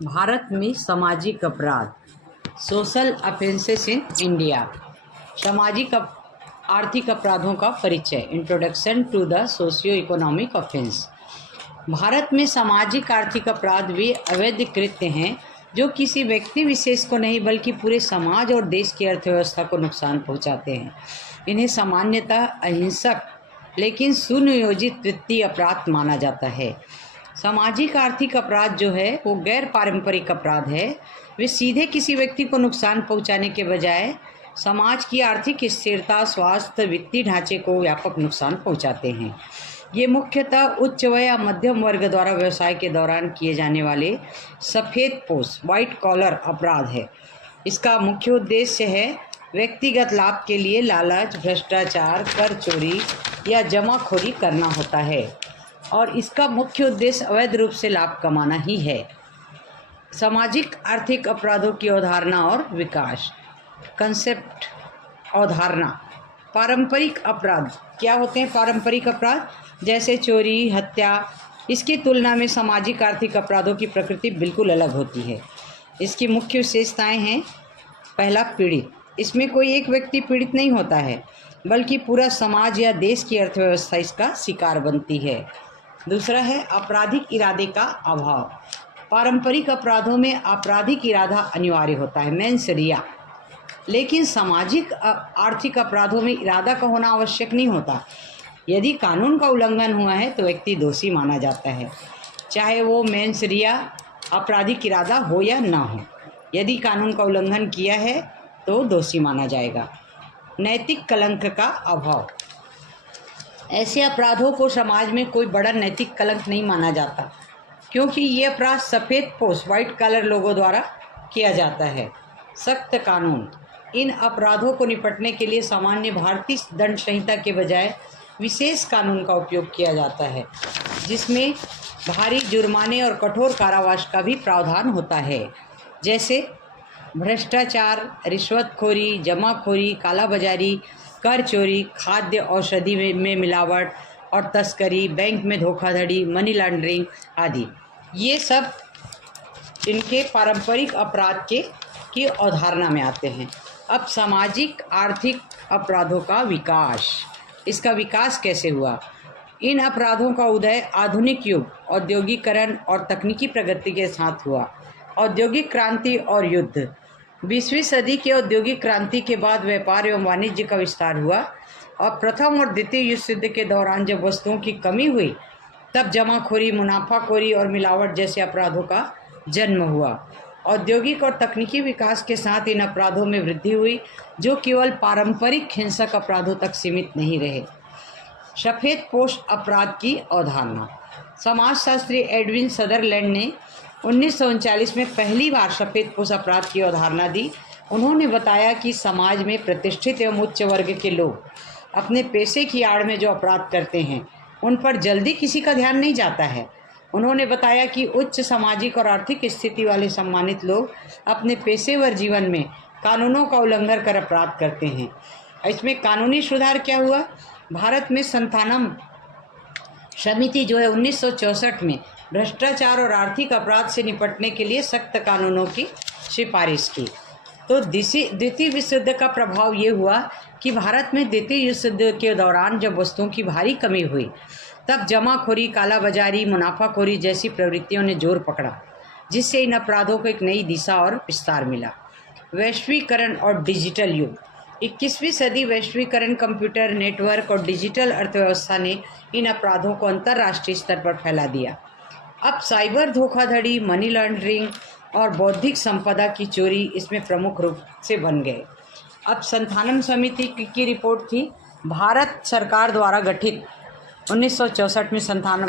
भारत में सामाजिक अपराध, सोशल ऑफेंसेस इन इंडिया। आर्थिक अपराधों का परिचय, introduction to the socio economic offence. Bharat में सामाजिक आर्थिक अपराध वे अवैध कृत्य हैं जो किसी व्यक्ति विशेष को नहीं बल्कि पूरे समाज और देश की अर्थव्यवस्था को नुकसान पहुंचाते हैं। इन्हें सामान्यतः अहिंसक लेकिन सुनियोजित वित्तीय अपराध माना जाता है। सामाजिक आर्थिक अपराध जो है वो गैर पारंपरिक अपराध है। वे सीधे किसी व्यक्ति को नुकसान पहुंचाने के बजाय समाज की आर्थिक स्थिरता, स्वास्थ्य, वित्तीय ढांचे को व्यापक नुकसान पहुंचाते हैं। ये मुख्यतः उच्च व या मध्यम वर्ग द्वारा व्यवसाय के दौरान किए जाने वाले सफ़ेद पोश वाइट कॉलर अपराध है। इसका मुख्य उद्देश्य है व्यक्तिगत लाभ के लिए लालच, भ्रष्टाचार, कर चोरी या जमाखोरी करना होता है और इसका मुख्य उद्देश्य अवैध रूप से लाभ कमाना ही है। सामाजिक आर्थिक अपराधों की अवधारणा और विकास। कंसेप्ट, अवधारणा। पारंपरिक अपराध क्या होते हैं? पारंपरिक अपराध जैसे चोरी, हत्या, इसकी तुलना में सामाजिक आर्थिक अपराधों की प्रकृति बिल्कुल अलग होती है। इसकी मुख्य विशेषताएं हैं। पहला, पीड़ित। इसमें कोई एक व्यक्ति पीड़ित नहीं होता है बल्कि पूरा समाज या देश की अर्थव्यवस्था इसका शिकार बनती है। दूसरा है आपराधिक इरादे का अभाव। पारंपरिक अपराधों में आपराधिक इरादा अनिवार्य होता है, मेंस रिया, लेकिन सामाजिक आर्थिक अपराधों में इरादा का होना आवश्यक नहीं होता। यदि कानून का उल्लंघन हुआ है तो व्यक्ति दोषी माना जाता है, चाहे वो मेंस रिया आपराधिक इरादा हो या ना हो। यदि कानून का उल्लंघन किया है तो दोषी माना जाएगा। नैतिक कलंक का अभाव। ऐसे अपराधों को समाज में कोई बड़ा नैतिक कलंक नहीं माना जाता क्योंकि ये अपराध सफ़ेद पोश वाइट कॉलर लोगों द्वारा किया जाता है। सख्त कानून। इन अपराधों को निपटने के लिए सामान्य भारतीय दंड संहिता के बजाय विशेष कानून का उपयोग किया जाता है जिसमें भारी जुर्माने और कठोर कारावास का भी प्रावधान होता है, जैसे भ्रष्टाचार, रिश्वतखोरी, जमाखोरी, कालाबाजारी, कर चोरी, खाद्य औषधि में मिलावट और तस्करी, बैंक में धोखाधड़ी, मनी लॉन्ड्रिंग आदि। ये सब इनके पारंपरिक अपराध की अवधारणा में आते हैं। अब सामाजिक आर्थिक अपराधों का विकास। इसका विकास कैसे हुआ? इन अपराधों का उदय आधुनिक युग, औद्योगिकरण और तकनीकी प्रगति के साथ हुआ। औद्योगिक क्रांति और युद्ध। 20वीं सदी के औद्योगिक क्रांति के बाद व्यापार एवं वाणिज्य का विस्तार हुआ और प्रथम और द्वितीय विश्व युद्ध के दौरान जब वस्तुओं की कमी हुई तब जमाखोरी, मुनाफाखोरी और मिलावट जैसे अपराधों का जन्म हुआ। औद्योगिक और तकनीकी विकास के साथ इन अपराधों में वृद्धि हुई जो केवल पारंपरिक हिंसक अपराधों तक सीमित नहीं रहे। सफ़ेद पोश अपराध की अवधारणा। समाजशास्त्री एडविन सदरलैंड ने 1939 में पहली बार सफ़ेद पोश अपराध की अवधारणा दी। उन्होंने बताया कि समाज में प्रतिष्ठित एवं उच्च वर्ग के लोग अपने पेशे की आड़ में जो अपराध करते हैं उन पर जल्दी किसी का ध्यान नहीं जाता है। उन्होंने बताया कि उच्च सामाजिक और आर्थिक स्थिति वाले सम्मानित लोग अपने पेशेवर जीवन में कानूनों का उल्लंघन कर अपराध करते हैं। इसमें कानूनी सुधार क्या हुआ? भारत में संथानम समिति जो है 1964 में भ्रष्टाचार और आर्थिक अपराध से निपटने के लिए सख्त कानूनों की सिफारिश की। तो द्वितीय विश्व युद्ध का प्रभाव ये हुआ कि भारत में द्वितीय विश्व युद्ध के दौरान जब वस्तुओं की भारी कमी हुई तब जमाखोरी, कालाबाजारी, मुनाफाखोरी जैसी प्रवृत्तियों ने जोर पकड़ा, जिससे इन अपराधों को एक नई दिशा और विस्तार मिला। वैश्वीकरण और डिजिटल युग। 21वीं सदी वैश्वीकरण, कंप्यूटर नेटवर्क और डिजिटल अर्थव्यवस्था ने इन अपराधों को अंतर्राष्ट्रीय स्तर पर फैला दिया। अब साइबर धोखाधड़ी, मनी लॉन्ड्रिंग और बौद्धिक संपदा की चोरी इसमें प्रमुख रूप से बन गए। अब संथानम समिति की रिपोर्ट थी। भारत सरकार द्वारा गठित 1964 में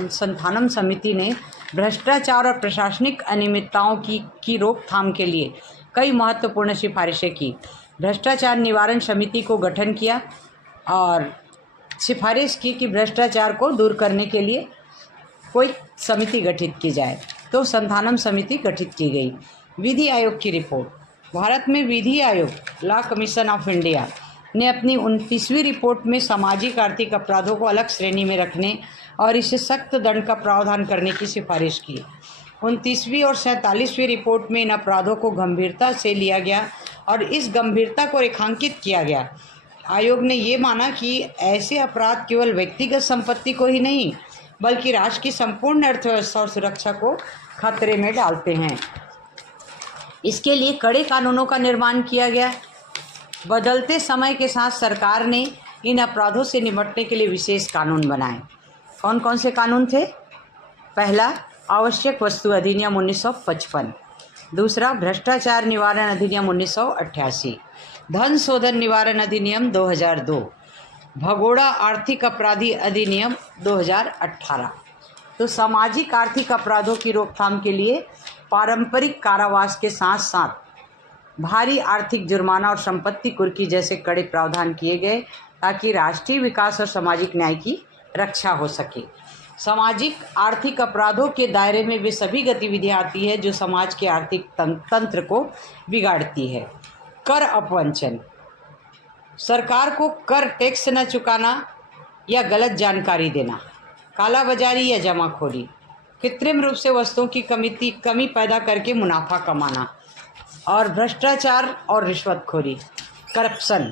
संथानम समिति ने भ्रष्टाचार और प्रशासनिक अनियमितताओं की रोकथाम के लिए कई महत्वपूर्ण सिफारिशें की। भ्रष्टाचार निवारण समिति को गठन किया और सिफारिश की कि भ्रष्टाचार को दूर करने के लिए कोई समिति गठित की जाए, तो संथानम समिति गठित की गई। विधि आयोग की रिपोर्ट। भारत में विधि आयोग, लॉ कमीशन ऑफ इंडिया, ने अपनी 29वीं रिपोर्ट में सामाजिक आर्थिक अपराधों को अलग श्रेणी में रखने और इसे सख्त दंड का प्रावधान करने की सिफारिश की। 29वीं और 47वीं रिपोर्ट में इन अपराधों को गंभीरता से लिया गया और इस गंभीरता को रेखांकित किया गया। आयोग ने ये माना कि ऐसे अपराध केवल व्यक्तिगत संपत्ति को ही नहीं बल्कि राष्ट्र की संपूर्ण अर्थव्यवस्था और सुरक्षा को खतरे में डालते हैं। इसके लिए कड़े कानूनों का निर्माण किया गया। बदलते समय के साथ सरकार ने इन अपराधों से निपटने के लिए विशेष कानून बनाए। कौन कौन से कानून थे? पहला, आवश्यक वस्तु अधिनियम 1955। दूसरा, भ्रष्टाचार निवारण अधिनियम 1988, धन शोधन निवारण अधिनियम 2002, भगोड़ा आर्थिक अपराधी अधिनियम 2018। तो सामाजिक आर्थिक अपराधों की रोकथाम के लिए पारंपरिक कारावास के साथ साथ भारी आर्थिक जुर्माना और संपत्ति कुर्की जैसे कड़े प्रावधान किए गए ताकि राष्ट्रीय विकास और सामाजिक न्याय की रक्षा हो सके। सामाजिक आर्थिक अपराधों के दायरे में वे सभी गतिविधियां आती है जो समाज के आर्थिक तंत्र को बिगाड़ती है। कर अपवंचन, सरकार को कर टैक्स न चुकाना या गलत जानकारी देना, कालाबाजारी या जमाखोरी, कृत्रिम रूप से वस्तुओं की कमी पैदा करके मुनाफा कमाना, और भ्रष्टाचार और रिश्वतखोरी, करप्शन,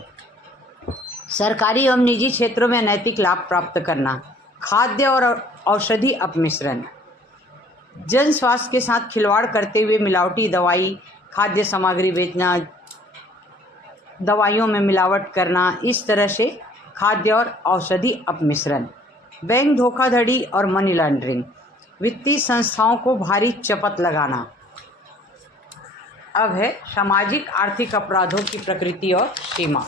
सरकारी एवं निजी क्षेत्रों में अनैतिक लाभ प्राप्त करना, खाद्य और औषधि अपमिश्रण, जन स्वास्थ्य के साथ खिलवाड़ करते हुए मिलावटी दवाई, खाद्य सामग्री बेचना, दवाइयों में मिलावट करना, इस तरह से खाद्य और औषधि अपमिश्रण, बैंक धोखाधड़ी और मनी लॉन्ड्रिंग, वित्तीय संस्थाओं को भारी चपत लगाना। अब है सामाजिक आर्थिक अपराधों की प्रकृति और सीमा।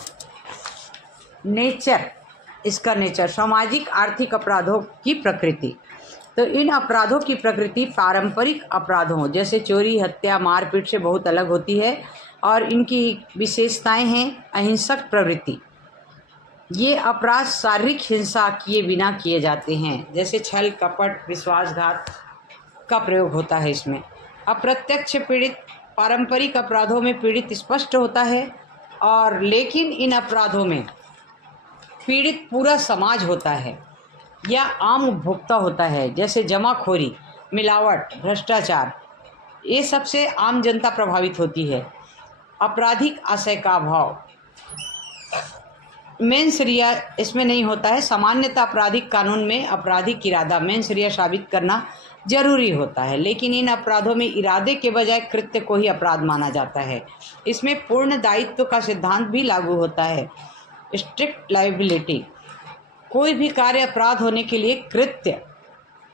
इसका नेचर, सामाजिक आर्थिक अपराधों की प्रकृति। तो इन अपराधों की प्रकृति पारंपरिक अपराधों जैसे चोरी, हत्या, मारपीट से बहुत अलग होती है और इनकी विशेषताएं हैं अहिंसक प्रवृत्ति। ये अपराध शारीरिक हिंसा किए बिना किए जाते हैं, जैसे छल, कपट, विश्वासघात का प्रयोग होता है इसमें। अप्रत्यक्ष पीड़ित, पारंपरिक अपराधों में पीड़ित स्पष्ट होता है और लेकिन इन अपराधों में पीड़ित पूरा समाज होता है या आम उपभोक्ता होता है, जैसे जमाखोरी, मिलावट, भ्रष्टाचार, ये सबसे आम जनता प्रभावित होती है। आपराधिक आशय का अभाव, मेंस रिया इसमें नहीं होता है। सामान्यतः आपराधिक कानून में आपराधिक इरादा मेंस रिया साबित करना जरूरी होता है, लेकिन इन अपराधों में इरादे के बजाय कृत्य को ही अपराध माना जाता है। इसमें पूर्ण दायित्व का सिद्धांत भी लागू होता है, स्ट्रिक्ट लायबिलिटी। कोई भी कार्य अपराध होने के लिए कृत्य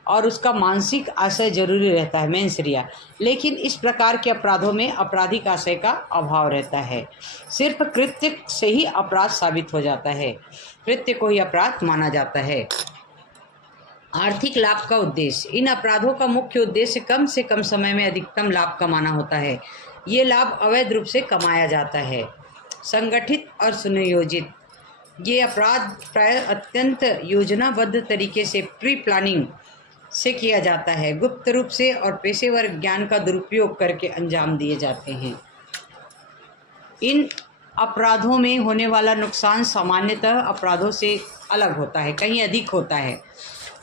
और उसका मानसिक आशय जरूरी रहता है, मेंस रिया, लेकिन इस प्रकार के अपराधों में आपराधिक आशय का अभाव रहता है। सिर्फ कृत्य से ही अपराध साबित हो जाता है, कृत्य को ही अपराध माना जाता है। आर्थिक लाभ का उद्देश्य, इन अपराधों का मुख्य उद्देश्य कम से कम समय में अधिकतम लाभ कमाना होता है। ये लाभ अवैध रूप से कमाया जाता है। संगठित और सुनियोजित, ये अपराध प्राय अत्यंत योजनाबद्ध तरीके से प्री प्लानिंग से किया जाता है, गुप्त रूप से और पेशेवर ज्ञान का दुरुपयोग करके अंजाम दिए जाते हैं। इन अपराधों में होने वाला नुकसान सामान्यतः अपराधों से अलग होता है, कहीं अधिक होता है।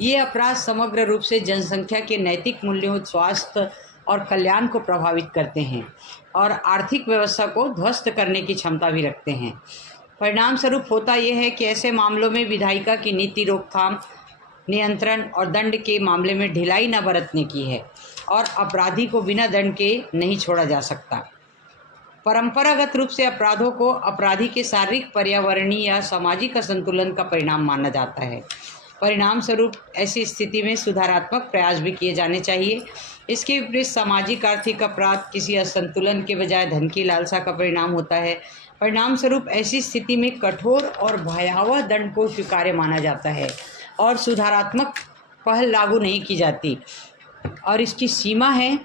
ये अपराध समग्र रूप से जनसंख्या के नैतिक मूल्यों, स्वास्थ्य और कल्याण को प्रभावित करते हैं और आर्थिक व्यवस्था को ध्वस्त करने की क्षमता भी रखते हैं। परिणाम स्वरूप होता यह है कि ऐसे मामलों में विधायिका की नीति रोकथाम, नियंत्रण और दंड के मामले में ढिलाई न बरतने की है और अपराधी को बिना दंड के नहीं छोड़ा जा सकता। परंपरागत रूप से अपराधों को अपराधी के शारीरिक, पर्यावरणीय या सामाजिक असंतुलन का परिणाम माना जाता है। परिणाम स्वरूप ऐसी स्थिति में सुधारात्मक प्रयास भी किए जाने चाहिए। इसके विपरीत सामाजिक आर्थिक अपराध किसी असंतुलन के बजाय धन की लालसा का परिणाम होता है। परिणाम स्वरूप ऐसी स्थिति में कठोर और भयावह दंड को स्वीकार्य माना जाता है और सुधारात्मक पहल लागू नहीं की जाती। और इसकी सीमा है,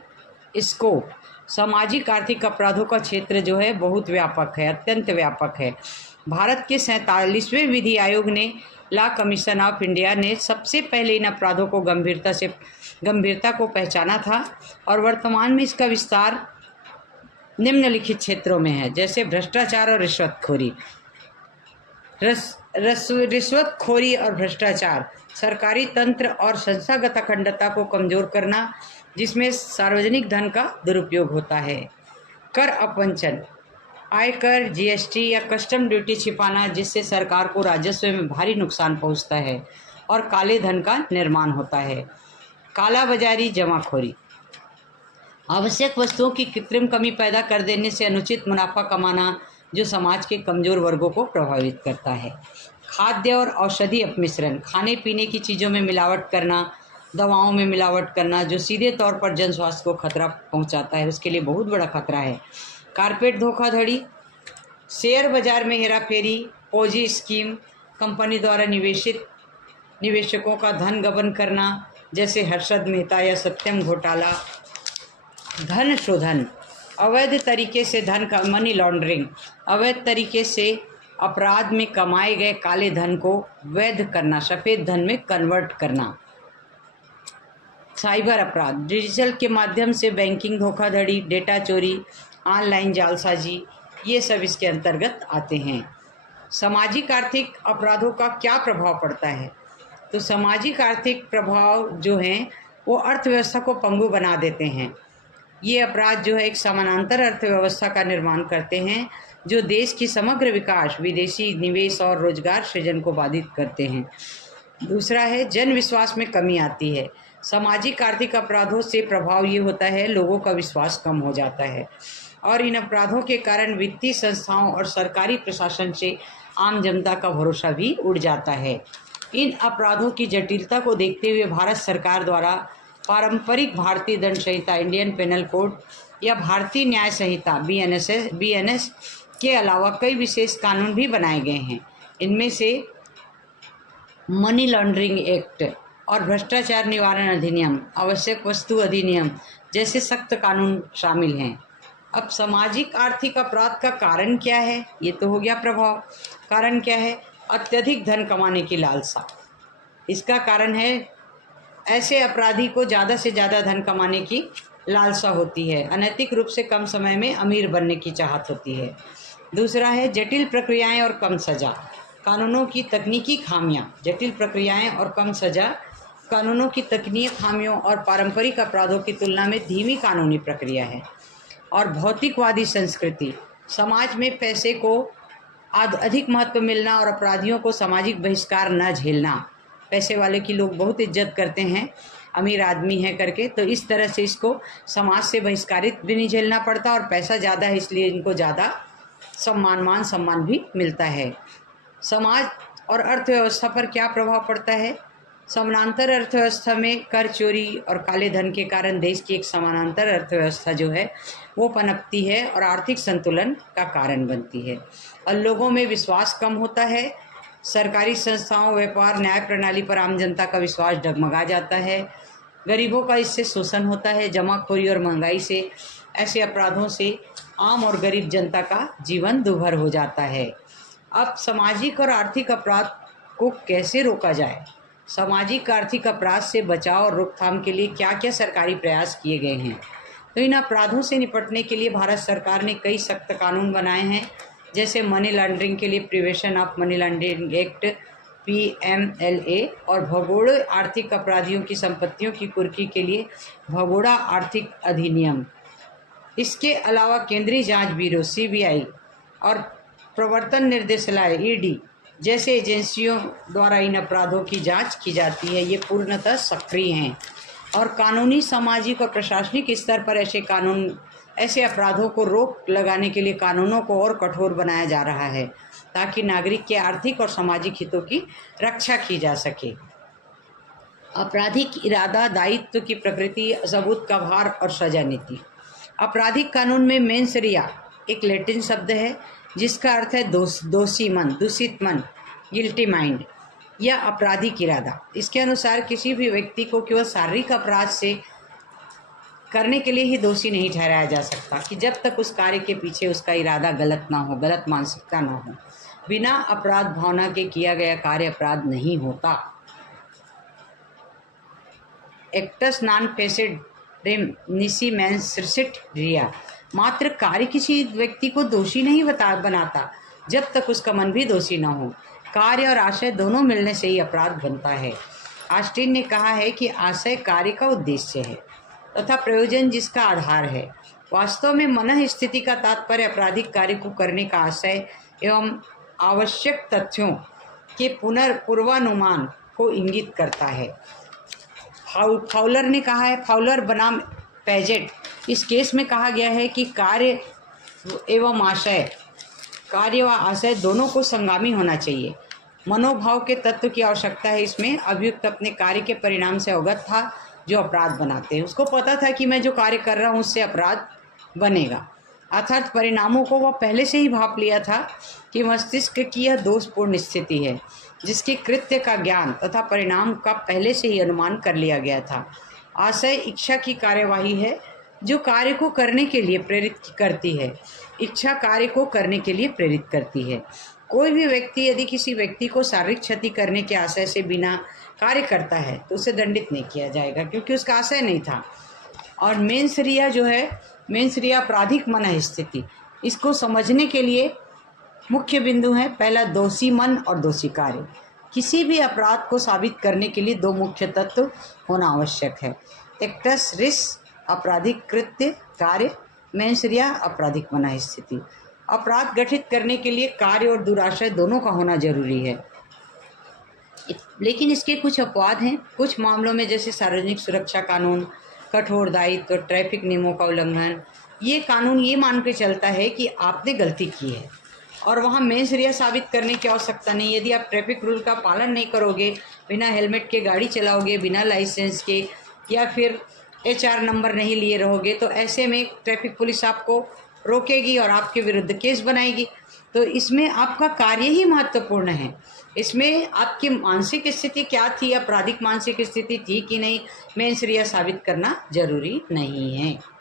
इसको सामाजिक आर्थिक अपराधों का क्षेत्र जो है बहुत व्यापक है, अत्यंत व्यापक है। भारत के 47वें विधि आयोग ने, लॉ कमीशन ऑफ इंडिया ने सबसे पहले इन अपराधों को गंभीरता को पहचाना था और वर्तमान में इसका विस्तार निम्नलिखित क्षेत्रों में है, जैसे भ्रष्टाचार और रिश्वतखोरी। रिश्वतखोरी और भ्रष्टाचार सरकारी तंत्र और संस्थागत अखंडता को कमजोर करना, जिसमें सार्वजनिक धन का दुरुपयोग होता है। कर अपवंचन, आयकर, जीएसटी या कस्टम ड्यूटी छिपाना, जिससे सरकार को राजस्व में भारी नुकसान पहुंचता है और काले धन का निर्माण होता है। काला बाजारी, जमाखोरी, आवश्यक वस्तुओं की कृत्रिम कमी पैदा कर देने से अनुचित मुनाफा कमाना, जो समाज के कमज़ोर वर्गों को प्रभावित करता है। खाद्य और औषधि अपमिश्रण, खाने पीने की चीज़ों में मिलावट करना, दवाओं में मिलावट करना, जो सीधे तौर पर जन स्वास्थ्य को खतरा पहुंचाता है, उसके लिए बहुत बड़ा खतरा है। कारपेट धोखाधड़ी, शेयर बाजार में हेराफेरी, पोजी स्कीम, कंपनी द्वारा निवेशकों का धन गबन करना, जैसे हर्षद मेहता या सत्यम घोटाला। धन शोधन, अवैध तरीके से धन का मनी लॉन्ड्रिंग, अवैध तरीके से अपराध में कमाए गए काले धन को वैध करना, सफ़ेद धन में कन्वर्ट करना। साइबर अपराध, डिजिटल के माध्यम से बैंकिंग धोखाधड़ी, डेटा चोरी, ऑनलाइन जालसाजी, ये सब इसके अंतर्गत आते हैं। सामाजिक आर्थिक अपराधों का क्या प्रभाव पड़ता है? तो सामाजिक आर्थिक प्रभाव जो हैं वो अर्थव्यवस्था को पंगु बना देते हैं। ये अपराध जो है एक समानांतर अर्थव्यवस्था का निर्माण करते हैं, जो देश की समग्र विकास, विदेशी निवेश और रोजगार सृजन को बाधित करते हैं। दूसरा है जन विश्वास में कमी आती है। सामाजिक आर्थिक अपराधों से प्रभाव ये होता है, लोगों का विश्वास कम हो जाता है और इन अपराधों के कारण वित्तीय संस्थाओं और सरकारी प्रशासन से आम जनता का भरोसा भी उड़ जाता है। इन अपराधों की जटिलता को देखते हुए भारत सरकार द्वारा पारंपरिक भारतीय दंड संहिता, इंडियन पेनल कोड या भारतीय न्याय संहिता बीएनएस के अलावा कई विशेष कानून भी बनाए गए हैं। इनमें से मनी लॉन्ड्रिंग एक्ट और भ्रष्टाचार निवारण अधिनियम, आवश्यक वस्तु अधिनियम जैसे सख्त कानून शामिल हैं। अब सामाजिक आर्थिक अपराध का कारण क्या है? ये तो हो गया प्रभाव। कारण क्या है? अत्यधिक धन कमाने की लालसा। इसका कारण है ऐसे अपराधी को ज़्यादा से ज़्यादा धन कमाने की लालसा होती है। अनैतिक रूप से कम समय में अमीर बनने की चाहत होती है। दूसरा है जटिल प्रक्रियाएं और कम सज़ा, कानूनों की तकनीकी खामियां। जटिल प्रक्रियाएं और कम सज़ा कानूनों की तकनीकी खामियों और पारंपरिक अपराधों की तुलना में धीमी कानूनी प्रक्रिया है। और भौतिकवादी संस्कृति, समाज में पैसे को अधिक महत्व मिलना और अपराधियों को सामाजिक बहिष्कार न झेलना। पैसे वाले की लोग बहुत इज्जत करते हैं, अमीर आदमी है करके, तो इस तरह से इसको समाज से बहिष्कारित भी नहीं झेलना पड़ता और पैसा ज़्यादा है इसलिए इनको ज़्यादा सम्मान भी मिलता है। समाज और अर्थव्यवस्था पर क्या प्रभाव पड़ता है? समानांतर अर्थव्यवस्था में कर चोरी और काले धन के कारण देश की एक समानांतर अर्थव्यवस्था जो है वो पनपती है और आर्थिक संतुलन का कारण बनती है और लोगों में विश्वास कम होता है। सरकारी संस्थाओं, व्यापार, न्याय प्रणाली पर आम जनता का विश्वास डगमगा जाता है। गरीबों का इससे शोषण होता है। जमाखोरी और महंगाई से, ऐसे अपराधों से आम और गरीब जनता का जीवन दुर्भर हो जाता है। अब सामाजिक और आर्थिक अपराध को कैसे रोका जाए? सामाजिक आर्थिक अपराध से बचाव और रोकथाम के लिए क्या क्या सरकारी प्रयास किए गए हैं? तो इन अपराधों से निपटने के लिए भारत सरकार ने कई सख्त कानून बनाए हैं, जैसे मनी लॉन्ड्रिंग के लिए prevention of money laundering act PMLA और भगोड़े आर्थिक अपराधियों की संपत्तियों की कुर्की के लिए भगोड़ा आर्थिक अधिनियम। इसके अलावा केंद्रीय जांच ब्यूरो CBI और प्रवर्तन निर्देशालय ED जैसे एजेंसियों द्वारा इन अपराधों की जांच की जाती है। ये पूर्णतः सक्रिय हैं और कानूनी, सामाजिक और प्रशासनिक स्तर पर ऐसे अपराधों को रोक लगाने के लिए कानूनों को और कठोर बनाया जा रहा है ताकि नागरिक के आर्थिक और सामाजिक हितों की रक्षा की जा सके। आपराधिक इरादा, दायित्व की प्रकृति, सबूत का भार और सजा नीति। आपराधिक कानून में मेंस रिया एक लैटिन शब्द है जिसका अर्थ है दोषी मन, दूषित मन, गिल्टी माइंड या आपराधिक इरादा। इसके अनुसार किसी भी व्यक्ति को केवल शारीरिक अपराध से करने के लिए ही दोषी नहीं ठहराया जा सकता कि जब तक उस कार्य के पीछे उसका इरादा गलत ना हो, गलत मानसिकता ना हो। बिना अपराध भावना के किया गया कार्य अपराध नहीं होता। एक्टस नॉन फेसिड रेम निसी मेंस रिया, मात्र कार्य किसी व्यक्ति को दोषी नहीं बनाता जब तक उसका मन भी दोषी ना हो। कार्य और आशय दोनों मिलने से ही अपराध बनता है। ऑस्टिन ने कहा है कि आशय कार्य का उद्देश्य है। तथा प्रयोजन जिसका आधार है। वास्तव में मन स्थिति का तात्पर्य आपराधिक कार्य को करने का आशय एवं आवश्यक तथ्यों के पूर्वानुमान को इंगित करता है। फाउलर ने कहा है, फाउलर बनाम पेजेट, इस केस में कहा गया है कि कार्य व आशय दोनों को संगामी होना चाहिए। मनोभाव के तत्व की आवश्यकता है। इसमें अभियुक्त अपने कार्य के परिणाम से अवगत था जो अपराध बनाते हैं। उसको पता था कि मैं जो कार्य कर रहा हूँ उससे अपराध बनेगा, अर्थात परिणामों को वह पहले से ही भाप लिया था कि मस्तिष्क की यह दोषपूर्ण स्थिति है जिसके कृत्य का ज्ञान तथा परिणाम का पहले से ही अनुमान कर लिया गया था। आशय इच्छा की कार्यवाही है जो कार्य को करने के लिए प्रेरित करती है। इच्छा कार्य को करने के लिए प्रेरित करती है। कोई भी व्यक्ति यदि किसी व्यक्ति को शारीरिक क्षति करने के आशय से बिना कार्य करता है तो उसे दंडित नहीं किया जाएगा, क्योंकि उसका आशय नहीं था। और मेंस रिया जो है, मेंस रिया आपराधिक मन स्थिति, इसको समझने के लिए मुख्य बिंदु है, पहला दोषी मन और दोषी कार्य। किसी भी अपराध को साबित करने के लिए दो मुख्य तत्व होना आवश्यक है। एक्टस रिस आपराधिक कृत्य कार्य, मेंस रिया आपराधिक मन स्थिति। अपराध गठित करने के लिए कार्य और दुराशय दोनों का होना जरूरी है। लेकिन इसके कुछ अपवाद हैं। कुछ मामलों में जैसे सार्वजनिक सुरक्षा कानून, कठोर दायित्व, ट्रैफिक नियमों का उल्लंघन, ये कानून ये मान के चलता है कि आपने गलती की है और वहाँ मेंस रिया साबित करने की आवश्यकता नहीं। यदि आप ट्रैफिक रूल का पालन नहीं करोगे, बिना हेलमेट के गाड़ी चलाओगे, बिना लाइसेंस के, या फिर HR नंबर नहीं लिए रहोगे, तो ऐसे में ट्रैफिक पुलिस आपको रोकेगी और आपके विरुद्ध केस बनाएगी। तो इसमें आपका कार्य ही महत्वपूर्ण है। इसमें आपकी मानसिक स्थिति क्या थी, आपराधिक मानसिक स्थिति थी कि नहीं, मेंस रिया साबित करना जरूरी नहीं है।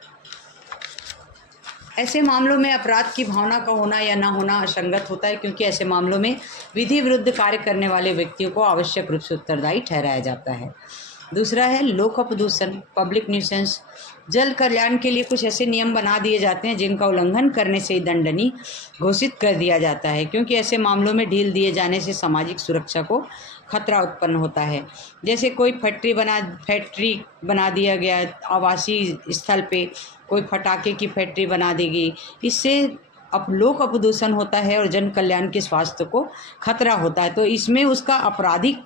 ऐसे मामलों में अपराध की भावना का होना या ना होना असंगत होता है, क्योंकि ऐसे मामलों में विधि विरुद्ध कार्य करने वाले व्यक्तियों को आवश्यक रूप से उत्तरदायी ठहराया जाता है। दूसरा है लोक प्रदूषण, पब्लिक न्यूसेंस। जल कल्याण के लिए कुछ ऐसे नियम बना दिए जाते हैं जिनका उल्लंघन करने से ही दंडनीय घोषित कर दिया जाता है, क्योंकि ऐसे मामलों में ढील दिए जाने से सामाजिक सुरक्षा को खतरा उत्पन्न होता है। जैसे कोई फैक्ट्री बना दिया गया आवासीय स्थल पे, कोई पटाखे की फैक्ट्री बना देगी, इससे लोक प्रदूषण होता है और जन कल्याण के स्वास्थ्य को खतरा होता है। तो इसमें उसका आपराधिक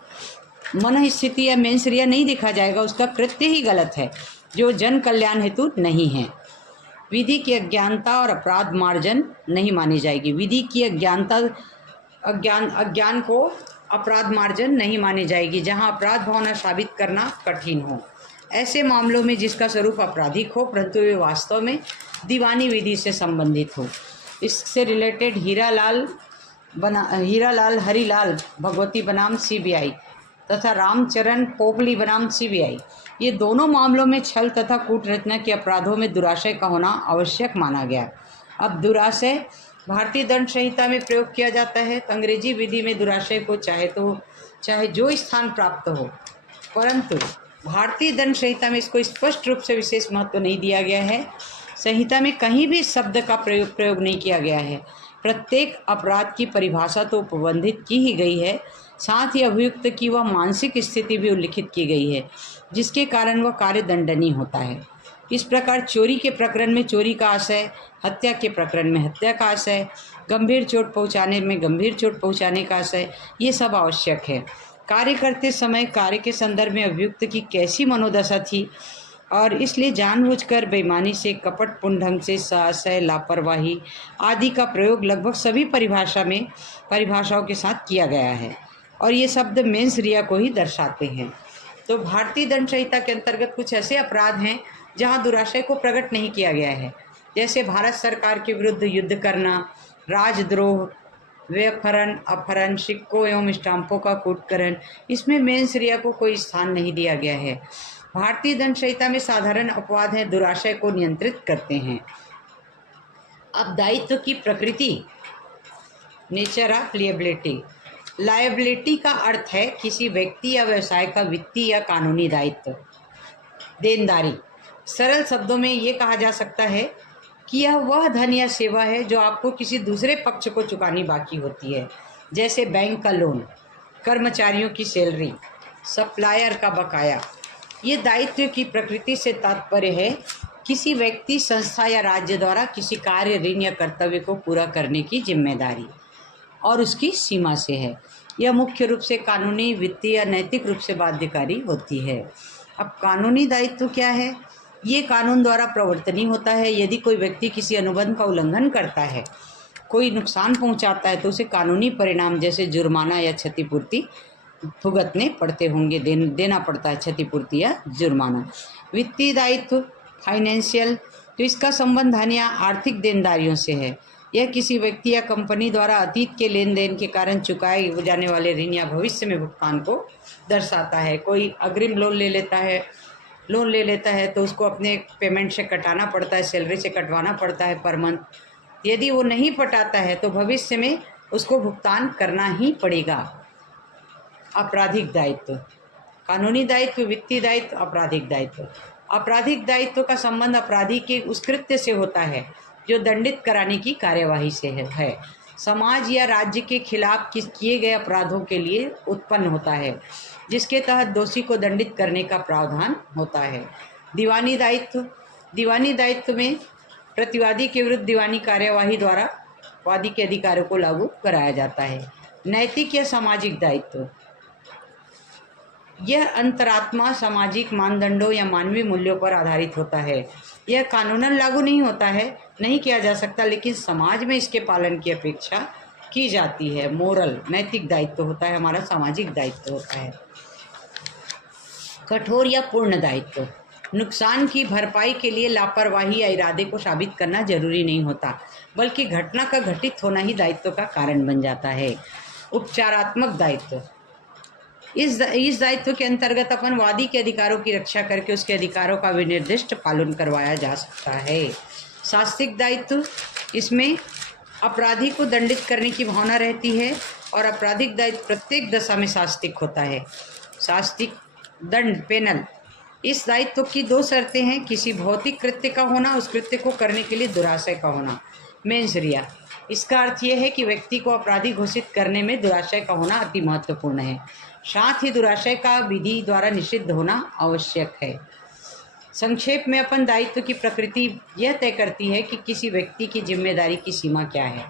मन स्थिति या मेंस रिया नहीं देखा जाएगा, उसका कृत्य ही गलत है जो जन कल्याण हेतु नहीं है। विधि की अज्ञानता और अपराध मार्जन नहीं मानी जाएगी। विधि की अज्ञान को अपराध मार्जन नहीं मानी जाएगी जहां अपराध भावना साबित करना कठिन हो। ऐसे मामलों में जिसका स्वरूप आपराधिक हो परंतु वे वास्तव में दीवानी विधि से संबंधित हो। इससे रिलेटेड हीरालाल हरिलाल भगवती बनाम CBI तथा रामचरण पोपली बनाम CBI, ये दोनों मामलों में छल तथा कूटरचना के अपराधों में दुराशय का होना आवश्यक माना गया। अब दुराशय भारतीय दंड संहिता में प्रयोग किया जाता है। तो अंग्रेजी विधि में दुराशय को चाहे जो स्थान प्राप्त हो, परंतु भारतीय दंड संहिता में इसको स्पष्ट रूप से विशेष महत्व नहीं दिया गया है। संहिता में कहीं भी शब्द का प्रयोग नहीं किया गया है। प्रत्येक अपराध की परिभाषा तो उपबंधित की ही गई है, साथ ही अभियुक्त की वह मानसिक स्थिति भी उल्लिखित की गई है जिसके कारण वह कार्य दंडनीय होता है। इस प्रकार चोरी के प्रकरण में चोरी का आशय, हत्या के प्रकरण में हत्या का आशय, गंभीर चोट पहुंचाने में गंभीर चोट पहुंचाने का आशय, ये सब आवश्यक है। कार्य करते समय कार्य के संदर्भ में अभियुक्त की कैसी मनोदशा थी और इसलिए जानबूझकर बेईमानी से, कपटपूर्ण ढंग से, साहस, लापरवाही आदि का प्रयोग लगभग सभी परिभाषाओं के साथ किया गया है और ये शब्द मेंस रिया को ही दर्शाते हैं। तो भारतीय दंड संहिता के अंतर्गत कुछ ऐसे अपराध हैं जहां दुराशय को प्रकट नहीं किया गया है, जैसे भारत सरकार के विरुद्ध युद्ध करना, राजद्रोह, व्यपहरण, अपहरण, सिक्कों एवं स्टाम्पों का कूटकरण, इसमें मेंस रिया को कोई स्थान नहीं दिया गया है। भारतीय दंड संहिता में साधारण अपवाद हैं, दुराशय को नियंत्रित करते हैं। अब दायित्व की प्रकृति, नेचर ऑफ लायबिलिटी। लायबिलिटी का अर्थ है किसी व्यक्ति या व्यवसाय का वित्तीय या कानूनी दायित्व, देनदारी। सरल शब्दों में ये कहा जा सकता है कि यह वह धन या सेवा है जो आपको किसी दूसरे पक्ष को चुकानी बाकी होती है, जैसे बैंक का लोन, कर्मचारियों की सैलरी, सप्लायर का बकाया, ये दायित्व की प्रकृति से तात्पर्य है किसी व्यक्ति, संस्था या राज्य द्वारा किसी कार्य, ऋण या कर्तव्य को पूरा करने की जिम्मेदारी और उसकी सीमा से है। यह मुख्य रूप से कानूनी, वित्तीय या नैतिक रूप से बाध्यकारी होती है। अब कानूनी दायित्व क्या है? ये कानून द्वारा प्रवर्तनीय होता है। यदि कोई व्यक्ति किसी अनुबंध का उल्लंघन करता है, कोई नुकसान पहुंचाता है, तो उसे कानूनी परिणाम जैसे जुर्माना या क्षतिपूर्ति भुगतने पड़ते होंगे, देना पड़ता है क्षतिपूर्ति या जुर्माना। वित्तीय दायित्व, फाइनेंशियल, तो इसका संबंध धन या आर्थिक देनदारियों से है। यह किसी व्यक्ति या कंपनी द्वारा अतीत के लेन देन के कारण चुकाए जाने वाले ऋण या भविष्य में भुगतान को दर्शाता है। कोई अग्रिम लोन ले लेता है तो उसको अपने पेमेंट से कटाना पड़ता है, सैलरी से कटवाना पड़ता है पर मंथ। यदि वो नहीं पटाता है तो भविष्य में उसको भुगतान करना ही पड़ेगा। आपराधिक दायित्व, कानूनी दायित्व, वित्तीय दायित्व, आपराधिक दायित्व। आपराधिक दायित्व का संबंध अपराधी के उस कृत्य से होता है जो दंडित कराने की कार्यवाही से है। समाज या राज्य के खिलाफ किए गए अपराधों के लिए उत्पन्न होता है, जिसके तहत दोषी को दंडित करने का प्रावधान होता है। दीवानी दायित्व, दीवानी दायित्व में प्रतिवादी के विरुद्ध दीवानी कार्यवाही द्वारा वादी के अधिकारों को लागू कराया जाता है। नैतिक या सामाजिक दायित्व, यह अंतरात्मा सामाजिक मानदंडों या मानवीय मूल्यों पर आधारित होता है। यह कानूनन लागू नहीं होता है, नहीं किया जा सकता, लेकिन समाज में इसके पालन की अपेक्षा की जाती है। मोरल, नैतिक दायित्व होता है, हमारा सामाजिक दायित्व होता है। कठोर या पूर्ण दायित्व, नुकसान की भरपाई के लिए लापरवाही या इरादे को साबित करना जरूरी नहीं होता, बल्कि घटना का घटित होना ही दायित्व का कारण बन जाता है। उपचारात्मक दायित्व, इस दायित्व के अंतर्गत अपन वादी के अधिकारों की रक्षा करके उसके अधिकारों का विनिर्दिष्ट पालन करवाया जा सकता है। शास्तिक दायित्व, इसमें अपराधी को दंडित करने की भावना रहती है और आपराधिक दायित्व प्रत्येक दशा में शास्तिक होता है। शास्तिक दंड, पेनल, इस दायित्व की दो शर्तें हैं, किसी भौतिक कृत्य का होना, उस कृत्य को करने के लिए दुराशय का होना। मेंस रिया, इसका अर्थ यह है कि व्यक्ति को अपराधी घोषित करने में दुराशय का होना अति महत्वपूर्ण है, साथ ही दुराशय का विधि द्वारा निषिद्ध होना आवश्यक है। संक्षेप में अपन दायित्व की प्रकृति यह तय करती है कि किसी व्यक्ति की जिम्मेदारी की सीमा क्या है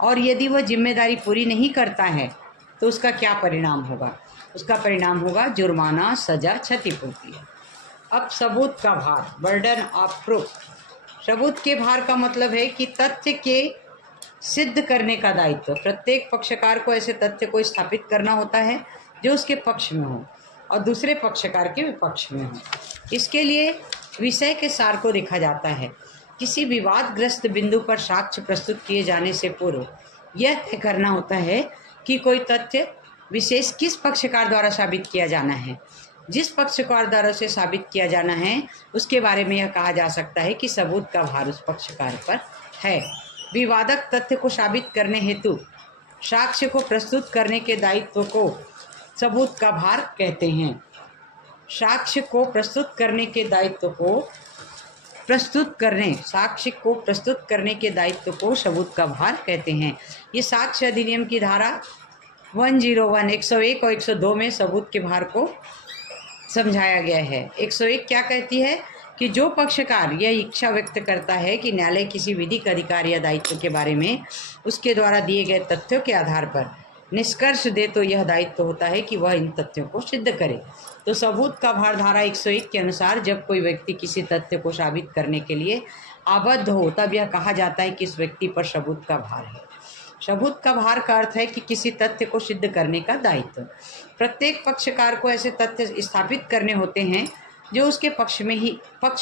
और यदि वह जिम्मेदारी पूरी नहीं करता है तो उसका क्या परिणाम होगा। उसका परिणाम होगा जुर्माना, सजा, क्षतिपूर्ति। अब सबूत का भार, बर्डन ऑफ प्रूफ। सबूत के भार का मतलब है कि तथ्य के सिद्ध करने का दायित्व। प्रत्येक पक्षकार को ऐसे तथ्य को स्थापित करना होता है जो उसके पक्ष में हो और दूसरे पक्षकार के विपक्ष में हो। इसके लिए विषय के सार को देखा जाता है। किसी विवादग्रस्त बिंदु पर साक्ष्य प्रस्तुत किए जाने से पूर्व यह तय करना होता है कि कोई तथ्य विशेष किस पक्षकार द्वारा साबित किया जाना है। जिस पक्षकार द्वारा उसे साबित किया जाना है उसके बारे में यह कहा जा सकता है कि सबूत का भार उस पक्षकार पर है। विवादक तथ्य को साबित करने हेतु साक्ष्य को प्रस्तुत करने के दायित्व को सबूत का भार कहते हैं। साक्ष्य को प्रस्तुत करने के दायित्व को साक्ष्य को प्रस्तुत करने के दायित्व को सबूत का भार कहते हैं। ये साक्ष्य अधिनियम की धारा 101, 101 और 102 में सबूत के भार को समझाया गया है। 101 क्या कहती है कि जो पक्षकार यह इच्छा व्यक्त करता है कि न्यायालय किसी विधिक अधिकार या दायित्व के बारे में उसके द्वारा दिए गए तथ्यों के आधार पर निष्कर्ष दे तो यह दायित्व होता है कि वह इन तथ्यों को सिद्ध करे। तो सबूत का भार धारा 101 के अनुसार जब कोई व्यक्ति किसी तथ्य को साबित करने के लिए आबद्ध हो तब यह कहा जाता है कि इस व्यक्ति पर सबूत का भार है। सबूत का भार का अर्थ है कि किसी तथ्य को सिद्ध करने का दायित्व। प्रत्येक पक्षकार को ऐसे तथ्य स्थापित करने होते हैं जो उसके पक्ष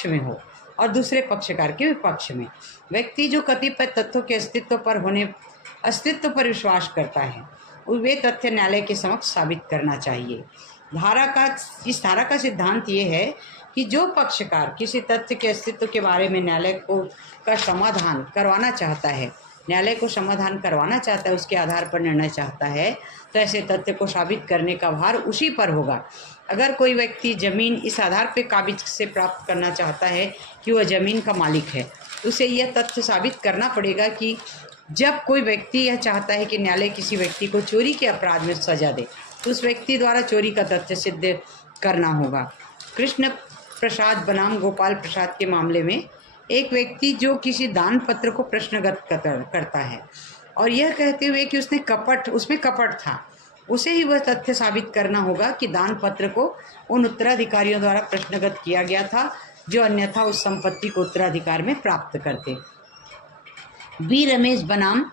में हो और दूसरे पक्षकार के विपक्ष में। व्यक्ति जो कतिपय तथ्यों के अस्तित्व पर विश्वास करता है वे तथ्य न्यायालय के समक्ष साबित करना चाहिए। इस धारा का सिद्धांत ये है कि जो पक्षकार किसी तथ्य के अस्तित्व के बारे में न्यायालय को समाधान करवाना चाहता है, उसके आधार पर निर्णय चाहता है, तो ऐसे तथ्य को साबित करने का भार उसी पर होगा। अगर कोई व्यक्ति जमीन इस आधार पर काबिज से प्राप्त करना चाहता है कि वह जमीन का मालिक है, उसे यह तथ्य साबित करना पड़ेगा कि जब कोई व्यक्ति यह चाहता है कि न्यायालय किसी व्यक्ति को चोरी के अपराध में सजा दे तो उस व्यक्ति द्वारा चोरी का तथ्य सिद्ध करना होगा। कृष्ण प्रसाद बनाम गोपाल प्रसाद के मामले में एक व्यक्ति जो किसी दान पत्र को प्रश्नगत करता है और यह कहते हुए कि उसमें कपट था, उसे ही वह तथ्य साबित करना होगा कि दान पत्र को उन उत्तराधिकारियों द्वारा प्रश्नगत किया गया था जो अन्यथा उस संपत्ति को उत्तराधिकार में प्राप्त करते। बी रमेश बनाम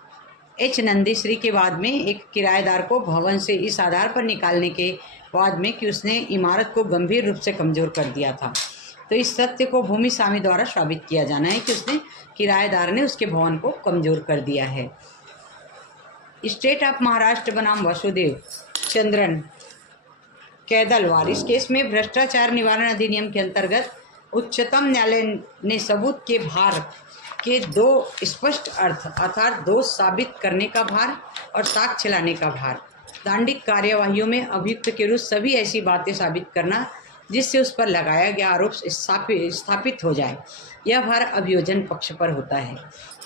एच नंदीश्री के बाद में एक किराएदार को भवन से इस आधार पर निकालने के बाद में कि उसने इमारत को गंभीर रूप से कमज़ोर कर दिया था, तो इस सत्य को भूमि स्वामी द्वारा साबित किया जाना है कि उसने किराएदार ने उसके भवन को कमज़ोर कर दिया है। स्टेट ऑफ महाराष्ट्र बनाम वासुदेव चंद्रन कैदलवार, इस केस में भ्रष्टाचार निवारण अधिनियम के अंतर्गत उच्चतम न्यायालय ने सबूत के भार के दो स्पष्ट अर्थ अर्थात दोष साबित करने का भार और साक्ष्य लाने का भार, दांडिक कार्यवाहियों में अभियुक्त के विरुद्ध सभी ऐसी बातें साबित करना जिससे उस पर लगाया गया आरोप स्थापित हो जाए, यह भार अभियोजन पक्ष पर होता है।